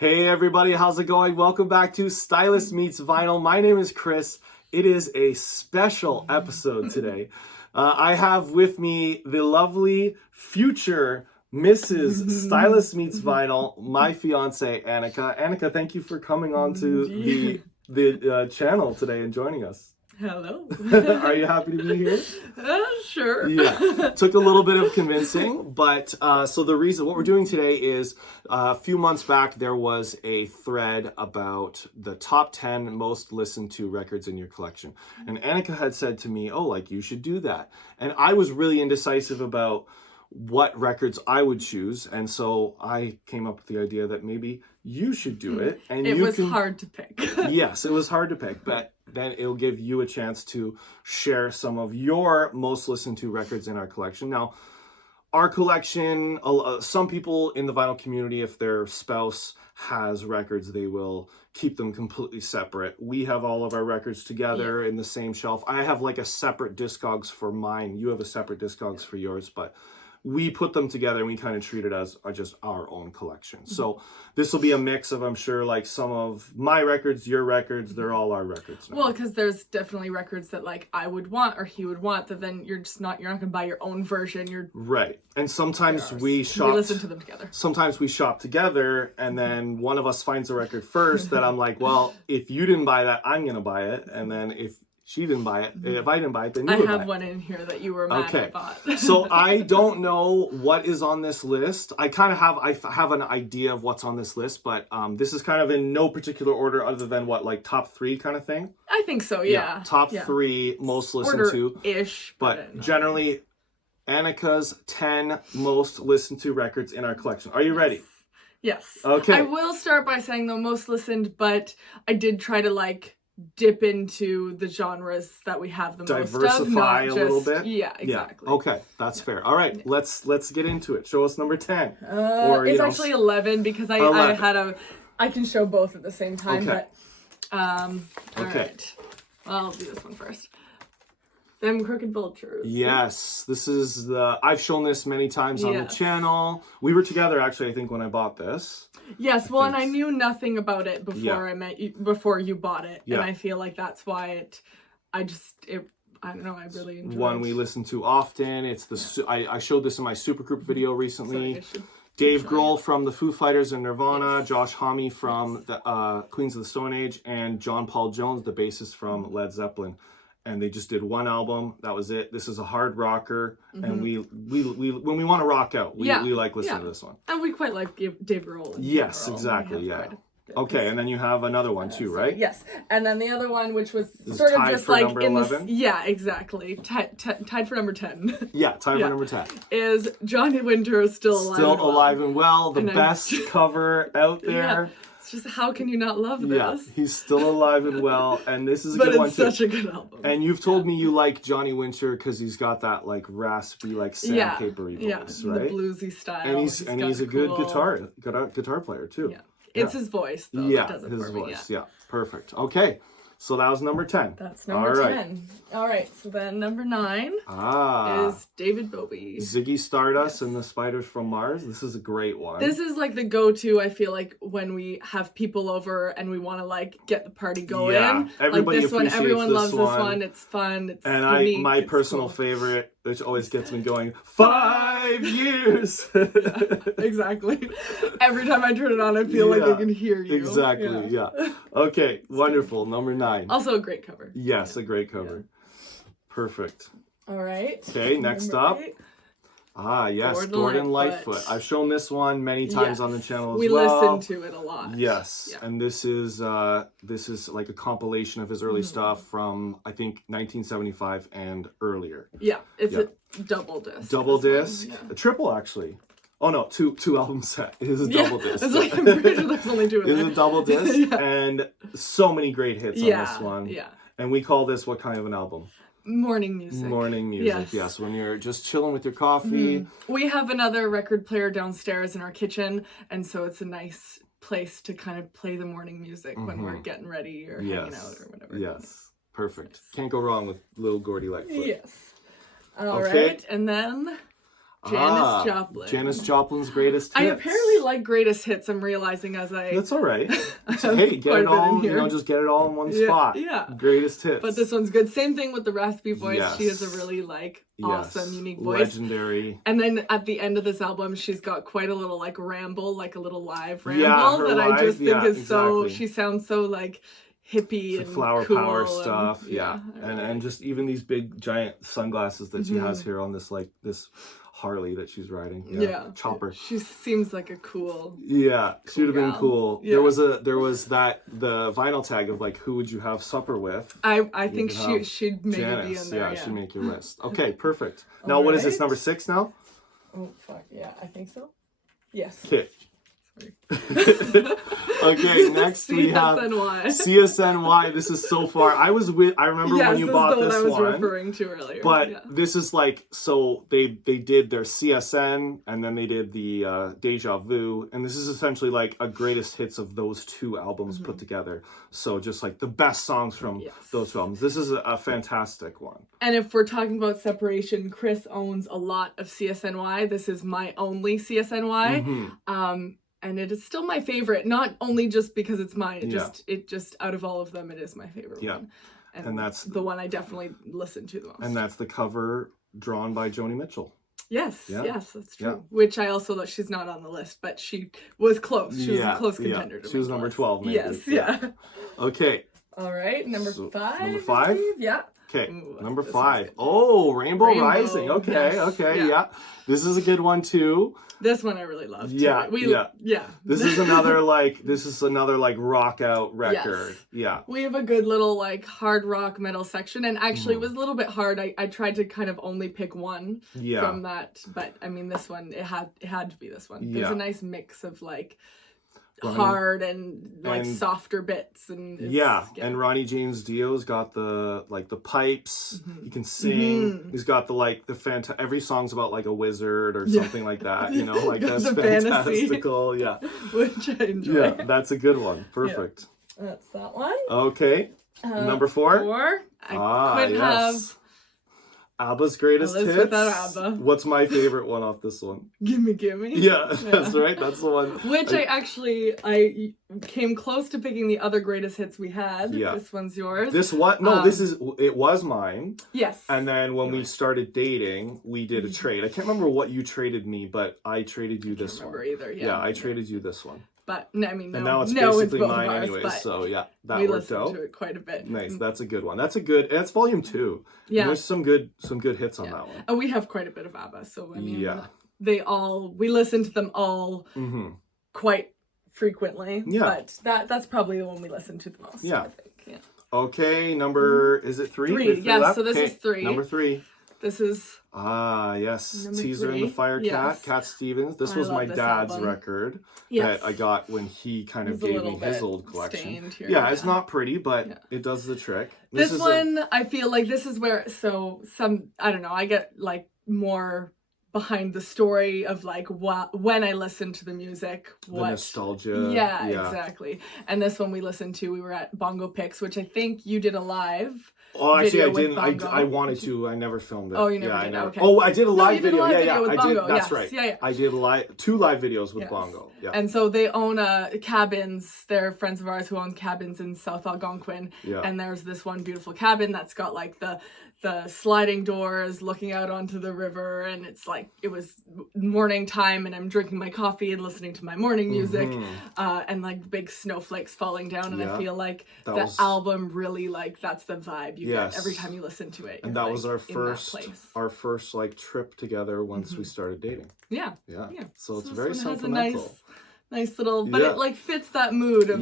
Hey everybody, how's it going? Welcome back to Stylist Meets Vinyl. My name is Chris. It is a special episode today. I have with me the lovely future Mrs. Stylist Meets Vinyl, my fiance Anika. Anika, thank you for coming on to the channel today and joining us. Hello. Are you happy to be here? Sure. Yeah, took a little bit of convincing, but so the reason what we're doing today is a few months back there was a thread about the top 10 most listened to records in your collection, and Anika had said to me, "Oh, like you should do that," and I was really indecisive about what records I would choose, and so I came up with the idea that maybe you should do it. And it was hard to pick. Yes, it was hard to pick, but then it'll give you a chance to share some of your most listened to records in our collection. Now, our collection, some people in the vinyl community, if their spouse has records, they will keep them completely separate. We have all of our records together in the same shelf. I have like a separate Discogs for mine. You have a separate Discogs for yours, but we put them together and we kind of treat it as just our own collection. So this will be a mix of, I'm sure, like some of my records, your records, they're all our records now. Well, because there's definitely records that like I would want or he would want that then you're not gonna buy your own version. You're right. And sometimes we listen to them together. Sometimes we shop together and then one of us finds a record first that I'm like, well, if you didn't buy that, I'm gonna buy it. And then if she didn't buy it, if I didn't buy it, then you would buy it. I have one in here that you were mad I bought. So I don't know what is on this list. I kind of have an idea of what's on this list, but this is kind of in no particular order other than what, like top 3 kind of thing? I think so, yeah. Top 3 most listened to. Ish. But generally, Anika's 10 most listened to records in our collection. Are you ready? Yes. Okay. I will start by saying the most listened, but I did try to like dip into the genres that we have the most of. Diversify a little bit. Yeah, exactly. Yeah. Okay, that's fair. All right, let's get into it. Show us number 10. It's actually 11 because I had I can show both at the same time. Okay. But all right. I'll do this one first. Them Crooked Vultures. Yes, this is I've shown this many times on the channel. We were together actually, I think, when I bought this. Yes, well, and I knew nothing about it before I met you, before you bought it, and I feel like that's why I don't know, I really enjoyed it. One we listen to often. It's I showed this in my supergroup video recently. Dave Grohl from the Foo Fighters and Nirvana, Josh Homme from the Queens of the Stone Age, and John Paul Jones, the bassist from Led Zeppelin. And they just did one album. That was it. This is a hard rocker, and we when we want to rock out, we like listening to this one. And we quite like Dave Grohl. Yes, exactly. Yeah. Okay, and then you have another one too, right? Yes, and then the other one, which was sort of just like in the exactly, tied for number 10. Yeah, tied for number 10 is Johnny Winter still alive and well. The best cover out there. Yeah. Just how can you not love this? Yeah, he's still alive and well, and this is a good one too. But it's such a good album. And you've told me you like Johnny Winter because he's got that like raspy, like sandpapery voice, right? The bluesy style. And he's a good guitar player too. Yeah, it's his voice though. Yeah, that does it his for voice. Me, Yeah, perfect. Okay. So that was number 10. That's number 10. All right, so then number 9 is David Bowie. Ziggy Stardust and the Spiders from Mars. This is a great one. This is like the go-to, I feel like, when we have people over and we want to like get the party going. Yeah, everybody like this appreciates one, everyone loves one. this one. It's fun. It's and unique, my personal favorite, which always gets me going, 5 years. Exactly. Every time I turn it on, I feel like I can hear you. Exactly. Yeah. Okay. Wonderful. Number 9. Also a great cover. Yes, a great cover. Yeah. Perfect. All right. Okay, next up. 8. Yes, Gordon Lightfoot. I've shown this one many times on the channel as well. We listen to it a lot. Yes, and this is like a compilation of his early stuff from I think 1975 and earlier. Yeah, it's a double disc. Double disc, a triple actually. Oh no, two album set. It is a double disc. It's like I'm pretty sure there's only 2 in there. It's a double disc, and so many great hits on this one. Yeah. And we call this what kind of an album? Morning music. Morning music, yes. When you're just chilling with your coffee. We have another record player downstairs in our kitchen, and so it's a nice place to kind of play the morning music when we're getting ready or hanging out or whatever. Yes, perfect. Can't go wrong with little Gordy Lightfoot. Yes. All right, and then... Janis Joplin. Janis Joplin's greatest hits. I apparently like greatest hits. I'm realizing as I. That's all right. Hey, get it all. Just get it all in one spot. Yeah. Greatest hits. But this one's good. Same thing with the raspy voice. Yes. She has a really awesome, unique voice. Legendary. And then at the end of this album, she's got quite a little ramble, like a little live ramble that I just think is so. She sounds so hippie and flower cool power stuff. and and just even these big giant sunglasses that she has here on this this Harley that she's riding. Chopper. She seems like a cool. Yeah, she would have been cool. Yeah. There was the vinyl tag of who would you have supper with. I think she'd maybe be in there. Yeah, she'd make your list. Okay, perfect. Now what is this, number 6 now? Oh fuck yeah, I think so. Yes. Okay. Okay, next we have CSNY. This is so far. I remember when you bought this one. This is the one I was referring to earlier. But this is so they did their CSN and then they did the Deja Vu, and this is essentially a greatest hits of those two albums put together. So just the best songs from those two albums. This is a fantastic one. And if we're talking about separation, Chris owns a lot of CSNY. This is my only CSNY. And it is still my favorite, not only just because it's mine. It just out of all of them, it is my favorite one. And that's the one I definitely listen to the most. And that's the cover drawn by Joni Mitchell. Yes, that's true. Yeah. Which I also, she's not on the list, but she was close. She was a close contender. She was number 12, maybe. Yes, yeah. Okay. All right, number 5. Number 5? Yeah. Okay, number 5. Oh, Rainbow Rising. Okay, yeah. This is a good one too. This one I really love. Yeah. This is another rock out record. Yes. Yeah. We have a good little hard rock metal section, and actually it was a little bit hard. I tried to kind of only pick one from that, but I mean this one it had to be this one. There's a nice mix of hard and softer bits and and Ronnie James Dio's got the pipes. He can sing. He's got the every song's about a wizard or something like that, that's fantastical. Which I enjoy. Yeah, that's a good one. Perfect. That's that one. Okay. Number 4. I couldn't have ABBA's greatest hits. Without ABBA. What's my favorite one off this one? Gimme. Yeah, that's right. That's the one. Which I came close to picking the other greatest hits we had. Yeah. This one's yours. This what? No, it was mine. Yes. And then when we started dating, we did a trade. I can't remember what you traded me, but I traded you this one. I can't remember either. Yeah, I traded you this one. But and now it's basically both mine ours, anyways. So that worked out. We listened to it quite a bit. Nice. That's a good one. That's volume 2. Yeah. And there's some good hits on that one. And we have quite a bit of ABBA, so I mean we listen to them all quite frequently. Yeah. But that's probably the one we listen to the most. Yeah. I think. Yeah. Okay, number is it 3? 3. Yeah, so this is 3. Number 3. This is yes, number Teaser 3. and the Fire Cat, Cat Stevens. This was my dad's record that I got when he kind of gave me his old collection. Here, it's not pretty, but it does the trick. This one, I feel like this is where I don't know, I get more behind the story of when I listen to the music, the nostalgia. Yeah, exactly. And this one we listened to, we were at Bongo Picks, which I think you did a live. Oh, actually, I didn't. I wanted to. I never filmed it. Oh, you never did? Okay. Oh, I did a live video. With I Bongo. did. That's right. Yeah. I did 2 live videos with Bongo. Yeah. And so they own cabins. They're friends of ours who own cabins in South Algonquin. Yeah. And there's this one beautiful cabin that's got the sliding doors looking out onto the river, and it's it was morning time, and I'm drinking my coffee and listening to my morning music, and big snowflakes falling down, and I feel the album really that's the vibe you get every time you listen to it. And that was our first trip together once we started dating. Yeah. So it's very sentimental. Has a nice little, but it fits that mood of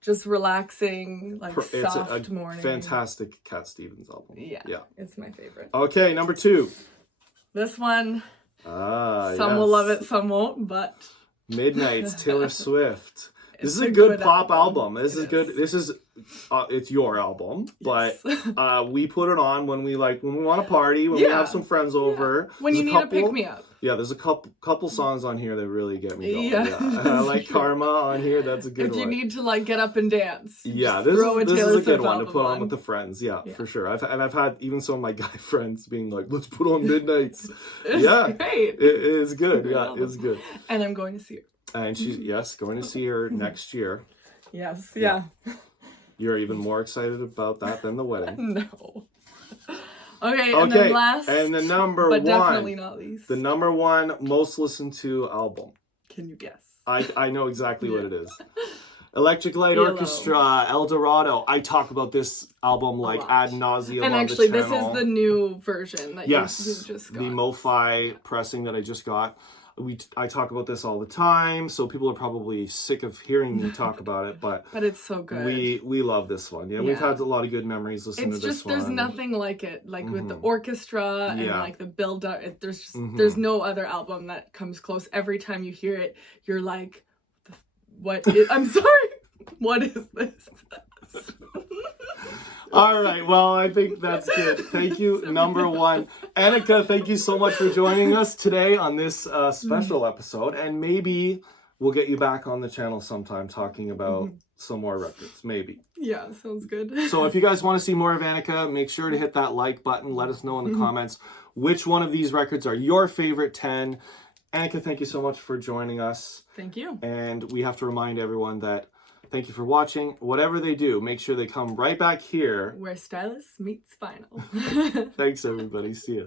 just relaxing, soft morning. Fantastic Cat Stevens album. Yeah. It's my favorite. Okay, number 2. This one. Some will love it, some won't, but Midnight's Taylor Swift. This is a good pop album. This is good. This is it's your album, but we put it on when we want to party, when we have some friends over. When you need a pick me up. Yeah, there's a couple songs on here that really get me going. Yeah. I like Karma on here. That's a good one. If you need to like get up and dance, yeah, this is a good one to put on with the friends. Yeah, for sure. I've had even some of my guy friends being like, "Let's put on Midnights." Yeah, great. It is good. Yeah, it's good. And I'm going to see her. And she's going to see her next year. Yes. Yeah. You're even more excited about that than the wedding. No. Okay, and then last, and the number but one, definitely not least, the number one most listened to album. Can you guess? I know exactly what it is. Electric Light Yellow. Orchestra, El Dorado. I talk about this album like ad nauseum and on actually, the this channel. is the new version that you just got. The MoFi pressing that I just got. I talk about this all the time, so people are probably sick of hearing me talk about it, but it's so good. We love this one. Yeah, we've had a lot of good memories listening to this one. There's nothing like it, like with the orchestra and like the build up. There's no other album that comes close. Every time you hear it, you're like, I'm sorry, what is this? All right, well, I think that's good. Thank you, number one. Anika, thank you so much for joining us today on this special episode. And maybe we'll get you back on the channel sometime talking about some more records. Maybe. Yeah, sounds good. So if you guys want to see more of Anika, make sure to hit that like button. Let us know in the comments which one of these records are your favorite 10. Anika, thank you so much for joining us. Thank you. And we have to remind everyone that thank you for watching. Whatever they do, make sure they come right back here. Where stylus meets vinyl. Thanks, everybody. See ya.